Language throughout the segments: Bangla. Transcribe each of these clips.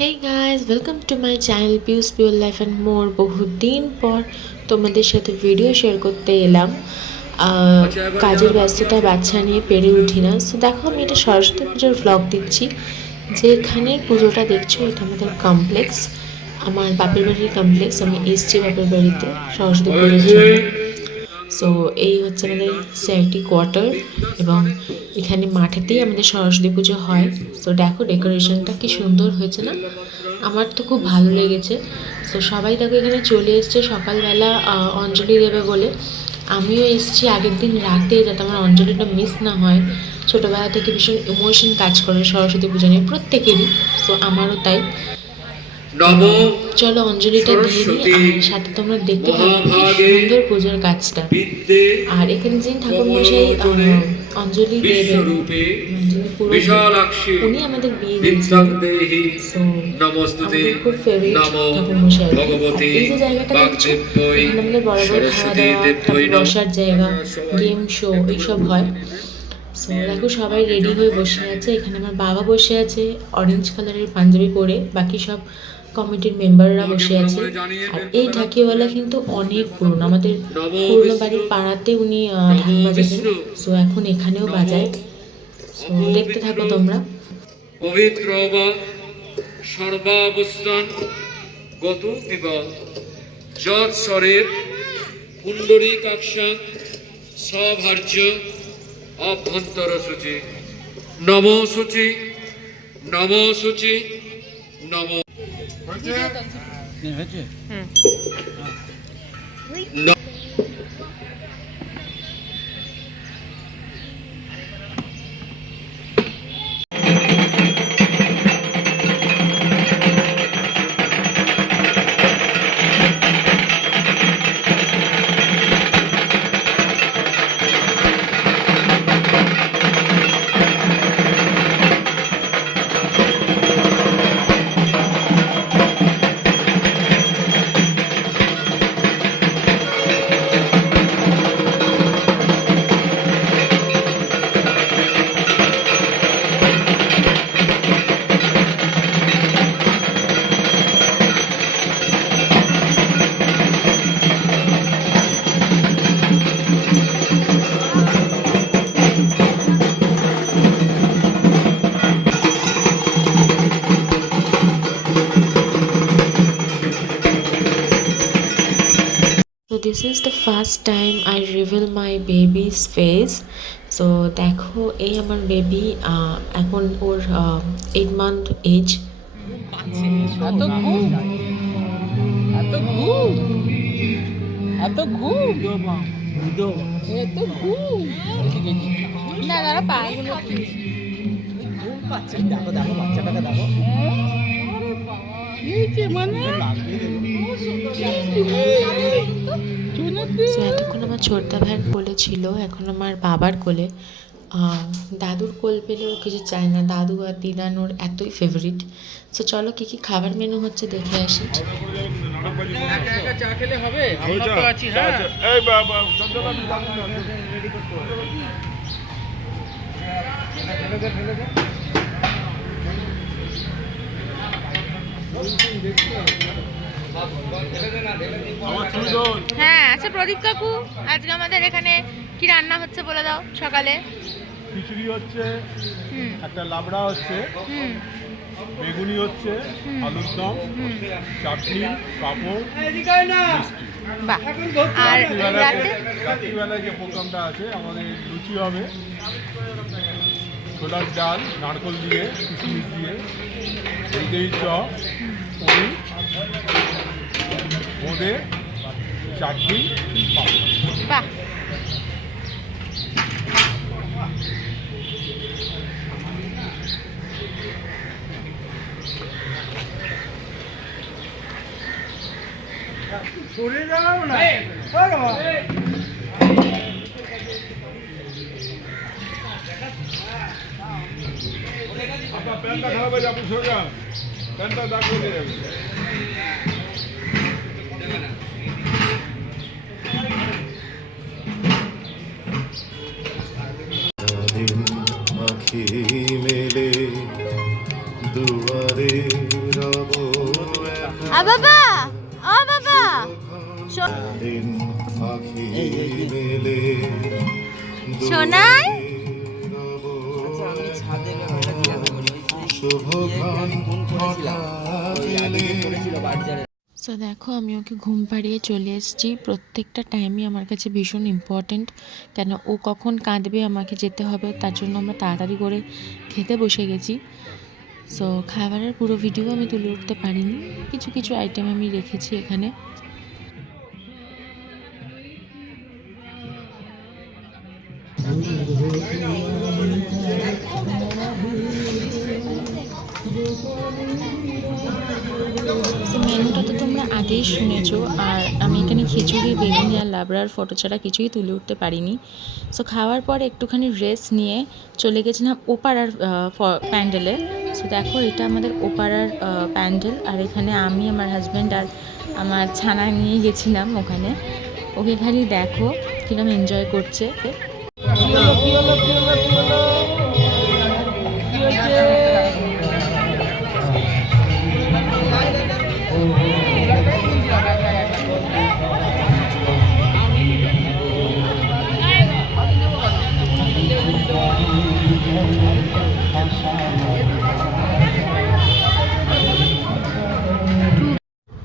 Hey guys, welcome to my channel পিউস pure life and more. বহুদিন পর তোমাদের সাথে ভিডিও শেয়ার করতে এলাম। কাজের ব্যস্ততায় বাচ্চা নিয়ে পেরে উঠি না। সো দেখো, আমি এটা সরস্বতী পুজোর ভ্লগ দিচ্ছি। যেখানে পুজোটা দেখছো এটা আমাদের কমপ্লেক্স, আমার বাপের বাড়ির কমপ্লেক্স। আমি এসছি বাপের বাড়িতে সরস্বতী পুজোর জন্য। সো এই হচ্ছে আমাদের সিআইটি কোয়ার্টার, এবং এখানে মাঠেতেই আমাদের সরস্বতী পুজো হয়। সো দেখো ডেকোরেশনটা কি সুন্দর হয়েছে না? আমার তো খুব ভালো লেগেছে। সো সবাই দেখো এখানে চলে এসছে সকালবেলা অঞ্জলি দেবে বলে। আমিও এসেছি আগের দিন রাতে, যাতে আমার অঞ্জলিটা মিস না হয়। ছোটোবেলা থেকে ভীষণ ইমোশন কাজ করে সরস্বতী পুজো নিয়ে প্রত্যেকেরই। সো আমারও তাই। চলো অঞ্জলিটা দিয়ে নিই, আর সাথে তোমরা দেখতে থাকো কি সুন্দর পুজোর কাজটা। আর এখানে যিনি ঠাকুরমশাই অঞ্জলি দেবেন, যিনি পুরোহিত, উনি আমাদের বিয়ে দিয়েছিলেন। সো আমাদের খুব ফেভারিট ঠাকুরমশাই। আর এই যে জায়গাটা দেখছো, এখানে আমাদের বরাবর খাওয়া দাওয়া, তারপর বসার জায়গা, গেম শো এইসব হয়। সো দেখো সবাই রেডি হয়ে বসে আছে। এখানে আমার বাবা বসে আছে অরেঞ্জ কালারের পাঞ্জাবি পরে, বাকি সব কমিটির মেম্বাররা বসে আছে। আর এই ঢাকিওয়ালা কিন্তু অনেক পুরনো, আমাদের পুরনো বাড়ির পাড়াতে উনি ঢাক বাজাতেন। সো এখন এখানেও বাজায়। সো দেখতে থাকো তোমরা। পবিত্র সর্বাবস্থান গত দিবা যৎ স্বরের পুণ্ডরীকাক্ষাং সভার্য অভ্যন্তর সূচি নম সূচি নম সূচি নম। So this is the first time I reveal my baby's face. So দেখো এই আমার বেবি, এখন ওর 8 month এজ। এত ঘুম এত ঘুম এত ঘুম এত ঘুম না দাঁড়া পাগুলো ঘুম পাচ্ছে। দেখো দেখো বাচ্চাটাকে দেখো সো এতক্ষণ আমার ছোটদা ভাইয়ের কোলে ছিল, এখন আমার বাবার কোলে। দাদুর কোল পেলেও কিছু চায় না, দাদু আর দিদানোর এতই ফেভারিট। সো চলো কী কী খাবার মেনু হচ্ছে দেখে আসি। চা খেলে হবে, আমরা তো আছি। হ্যাঁ আচ্ছা প্রদীপ কাকু, আজকে আমাদের এখানে কি রান্না হচ্ছে বলে দাও। সকালে খিচুড়ি হচ্ছে, একটা লাবড়া হচ্ছে, বেগুনি হচ্ছে, আলুর দম, চাটনি, পাঁপড়, বাহ। আর রাতে রাত্রিবেলায় যে প্রোগ্রামটা আছে আমাদের লুচি হবে, ছোলার ডাল, নারকল দিয়ে, কিশমিশ দিয়ে, দই চপ, পনির, বোঁদে, চাটনি, পাঁপড়। বাহ। সরে যাও না, আপনার প্যান্টটা খারাপ হয়ে যাবে, সরে যান, প্যান্টটা দাগ হয়ে যাবে। আখি মেলে দুয়ারে বাবা, ও বাবা, সোনাই সো দেখো আমি ওকে ঘুম পাড়িয়ে চলে এসেছি। প্রত্যেকটা টাইমই আমার কাছে ভীষণ ইম্পর্ট্যান্ট, কেন ও কখন কাঁদবে আমাকে যেতে হবে, তার জন্য আমরা তাড়াতাড়ি করে খেতে বসে গেছি। সো খাবারের পুরো ভিডিও আমি তুলে উঠতে পারিনি, কিছু কিছু আইটেম আমি রেখেছি এখানে। সো মেনুটা তো তোমরা আগেই শুনেছো, আর আমি এখানে খিচুড়ি, বেগুনি আর লাবড়ার ফটো ছাড়া কিছুই তুলে উঠতে পারিনি। সো খাওয়ার পর একটুখানি রেস্ট নিয়ে চলে গেছিলাম ওপাড়ার প্যান্ডেলে। সো দেখো এটা আমাদের ওপাড়ার প্যান্ডেল, আর এখানে আমি, আমার হাজব্যান্ড আর আমার ছানা নিয়ে গেছিলাম ওখানে। ওকে খালি দেখো কিরকম এনজয় করছে।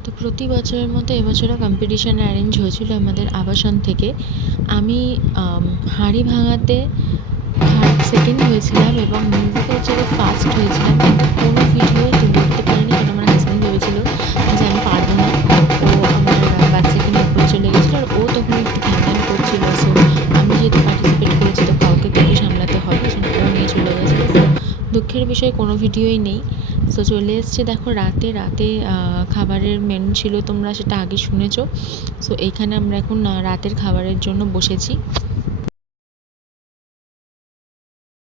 তো প্রতি বছরের মতো এবছরও কম্পিটিশান অ্যারেঞ্জ হয়েছিল আমাদের আবাসন থেকে। আমি হাঁড়ি ভাঙাতে সেকেন্ড হয়েছিলাম এবং মিউজিক কালচারে ফার্স্ট হয়েছিলাম, কিন্তু কোনো ভিডিও তুলে উঠতে পারিনি, কারণ আমার হাজব্যান্ড ভেবেছিল যে আমি পারবো না। ও আমার বাচ্চাকে নিয়ে উপরে চলে গেছিলো, আর ও তখন একটু ধ্যান করছিল। সো আমি যেহেতু পার্টিসিপেট করেছি তো কাউকে দেখে সামলাতে হবে, সেজন্য ও নিয়ে চলে গেছিলো। তো দুঃখের বিষয়ে কোনো ভিডিওই নেই। সো চলে এসছে দেখো রাতে খাবারের মেনু ছিল, তোমরা সেটা আগে শুনেছো। সো এইখানে আমরা এখন রাতের খাবারের জন্য বসেছি।